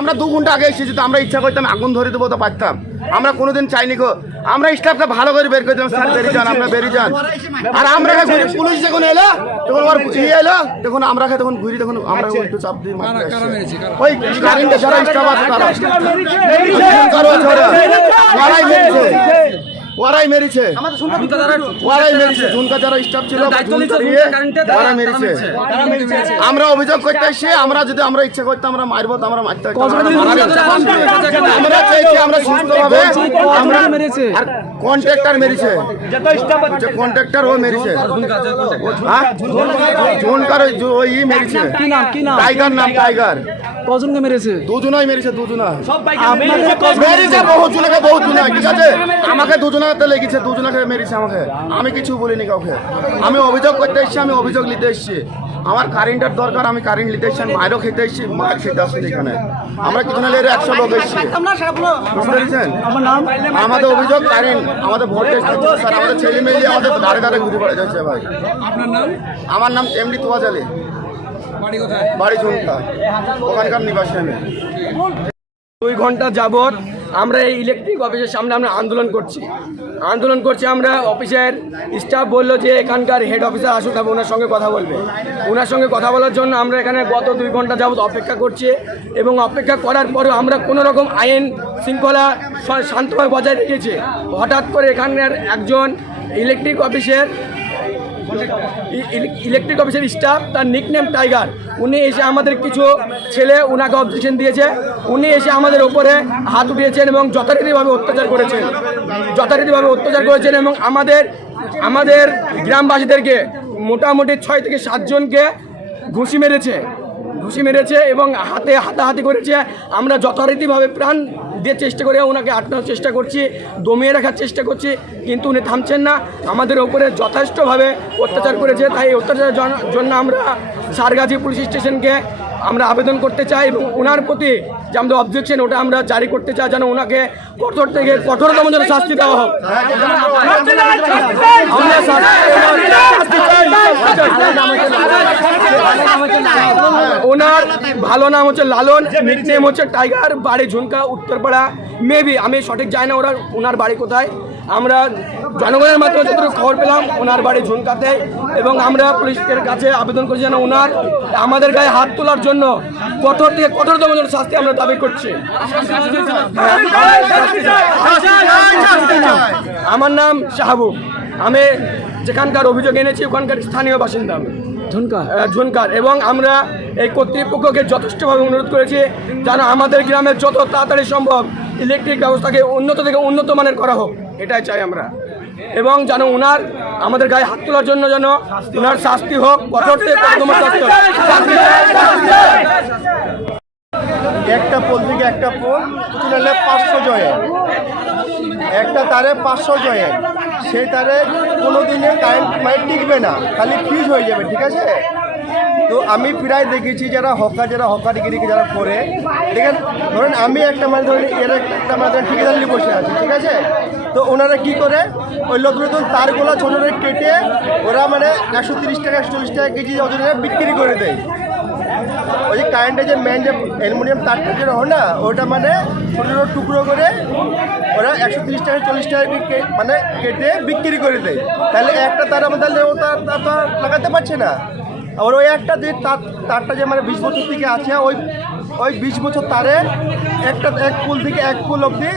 আমরা 2 ঘন্টা আগে এসেছি, যদি আমরা ইচ্ছা করতাম আগুন ধরে দেবো তো পারতাম। আমরা কোনোদিন চাইনি গো, আমরা স্টাফটা ভালো করে বের করে দিলাম, স্যার বেরিয়ে যান, আপনারা বেরিয়ে যান। আর আমরা পুলিশ যখন এলো তখন ওর ইয়ে এলো, তখন আমরা তখন ঘুরি, তখন আমরা একটু চাপ দিয়ে ওই কারেন্টে যারা স্টাফ আছে তারা ওরাই মেরেছে, ঝুনকা যারা স্টাফ ছিল ওরাই মেরেছে। আমরা অভিযোগ করতে এসে আমরা যদি আমরা ইচ্ছা করতাম আমরা মারবো, তো আমরা মারতে আমরা চাইছি আমরা সুস্থভাবে। আর কন্ট্রাক্টর মেরেছে, কন্ট্রাক্টর ও মেরেছে, ঝুনকার ওই মেরেছে, টাইগার নাম টাইগার। কজনকে মেরেছে? দুজনাই মেরেছে, দুজনা মেরেছে, বহু জনকে, ঠিক আছে। আমাকে দুজনাতে লেগেছে, দুজনাকে মেরেছে আমাকে, আমি কিছু বলিনি কাউকে। আমি অভিযোগ করতে এসেছি, আমি অভিযোগ নিতে এসেছি। আমার কারেন্টের দরকার, আমি কারেন্ট নিতে এসেছি, মায়েরও খেতে এসেছি, মায়ের খেতে আসছি এখানে। আমরা কিছু না 100 লোক এসেছি, বুঝতে পেরেছেন। আমাদের অভিযোগ কারেন্ট, আমাদের ভোল্টেজ স্যার, আমাদের ছেলে মেয়ে আমাদের দাঁড়ে দাঁড়ে ঘুরে পড়ে যাচ্ছে ভাই। আমার নাম এমডি তোয়াজ আলী, বাড়ি ঝুনকা, ওখানকার নিবাসী আমি। 2 ঘন্টা যাবৎ আমরা এই ইলেকট্রিক অফিসের সামনে আমরা আন্দোলন করছি। আমরা অফিসের স্টাফ বললো যে এখানকার হেড অফিসার আসুক, তবে ওনার সঙ্গে কথা বলবে। ওনার সঙ্গে কথা বলার জন্য আমরা এখানে গত 2 ঘন্টা যাবৎ অপেক্ষা করছি, এবং অপেক্ষা করার পরেও আমরা কোনো রকম আইন শৃঙ্খলা শান্তভাবে বজায় রেখেছি। হঠাৎ করে এখানকার একজন ইলেকট্রিক অফিসের স্টাফ, তার নিকনেম টাইগার, উনি এসে আমাদের কিছু ছেলে উনাকে অবজেকশন দিয়েছে, উনি এসে আমাদের ওপরে হাত উঠিয়েছেন এবং যথারীতিভাবে অত্যাচার করেছেন এবং আমাদের গ্রামবাসীদেরকে মোটামুটি 6 থেকে 7 জনকে ঘুষি মেরেছে এবং হাতাহাতি করেছে। আমরা যথারীতিভাবে প্রাণ দিয়ে চেষ্টা করে ওনাকে আটকানোর চেষ্টা করছি, দমিয়ে রাখার চেষ্টা করছি, কিন্তু উনি থামছেন না। আমাদের ওপরে যথেষ্টভাবে অত্যাচার করেছে, তাই এই অত্যাচারের জন্য আমরা সারগাছি পুলিশ স্টেশনকে আমরা আবেদন করতে চাই, এবং ওনার প্রতি যে আমাদের অবজেকশন ওটা আমরা জারি করতে চাই, যেন ওনাকে কঠোর থেকে কঠোরতম যেন শাস্তি দেওয়া হোক। ওনার ভালো নাম হচ্ছে লালন, নিকনেম হচ্ছে টাইগার, বাড়ি ঝুনকা, উত্তরপাড়া। মেবি আমি সঠিক জানি না ওনার বাড়ি কোথায়। আমরা জনগণের মাধ্যমে যতটুকু খবর পেলাম ওনার বাড়ি ঝুনকাতে, এবং আমরা পুলিশের কাছে আবেদন করছি যেন আমাদের গায়ে হাত তোলার জন্য কঠোর থেকে কঠোরতম শাস্তি আমরা দাবি করছি। আমার নাম শাহাবুব, আমি যেখানকার অভিযোগ এনেছি ওখানকার স্থানীয় বাসিন্দা ঝুনকার, এবং আমরা এই কর্তৃপক্ষকে যথেষ্টভাবে অনুরোধ করেছি যেন আমাদের গ্রামে যত তাড়াতাড়ি সম্ভব ইলেকট্রিক ব্যবস্থাকে উন্নত থেকে উন্নত মানের করা হোক, এটাই চাই আমরা। এবং যেন আমাদের গায়ে হাত তোলার জন্য যেন ওনার শাস্তি হোক, কঠোর থেকে কঠোরতম শাস্তি। একটা পোল থেকে একটা পোল তুলে 500 জয়েন, একটা তারে 500 জয়েন, সেই তারে কোনো দিনে কারেন্ট টিকবে না, খালি ফিউজ হয়ে যাবে, ঠিক আছে। তো আমি প্রায় দেখেছি যারা হকারগিরিকে যারা করে, দেখেন ধরেন আমি একটা ধরেন একটা ঠিকাদার নিয়ে বসে আছি, ঠিক আছে। তো ওনারা কি করে ওই নতুন তারগুলো ছোটো কেটে ওরা 130 টাকা 140 টাকা কেজি ওজনে বিক্রি করে দেয়। ওই যে কারেন্টের যে মেন যে অ্যালুমিনিয়াম তারটা যেটা হয় না, ওটা ছোটো ছোটো টুকরো করে ওরা 130 টাকা 40 টাকা কেটে বিক্রি করে দেয়। তাহলে একটা তার আমাদের ও তার লাগাতে পারছে না। আবার ওই একটা যে তারটা যে 20 বছর থেকে আছে, ওই 20 বছর তারে এক পুল থেকে এক পুল অবধি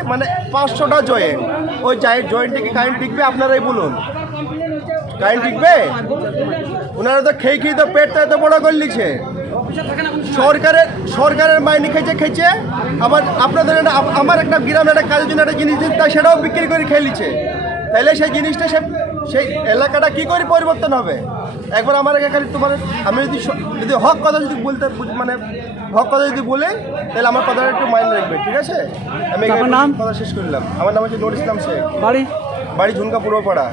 500টা জয়েন্ট। ওই জয়েন্টে কি কারেন্ট টিকবে? আপনারাই বলুন, কারেন্ট টিকবে? ওনারা তো খেয়ে তো পেটটা এত বড় করে লিছে। সরকারের মাইনে খেয়েছে, আবার আপনাদের আমার একটা গ্রামের একটা কাজের জন্য একটা জিনিস দিতে সেটাও বিক্রি করে খেয়ে লিছে। তাহলে সেই জিনিসটা সেই এলাকাটা কি করে পরিবর্তন হবে? একবার আমার এখানে আমি যদি হক কথা যদি বলতে হক কথা যদি বলে, তাহলে আমার কথাটা একটু মাইন্ড রাখবে, ঠিক আছে। আমি কথা শেষ করলাম। আমার নাম হচ্ছে নুর ইসলাম শেখ, বাড়ি ঝুনকা পূর্বপাড়া।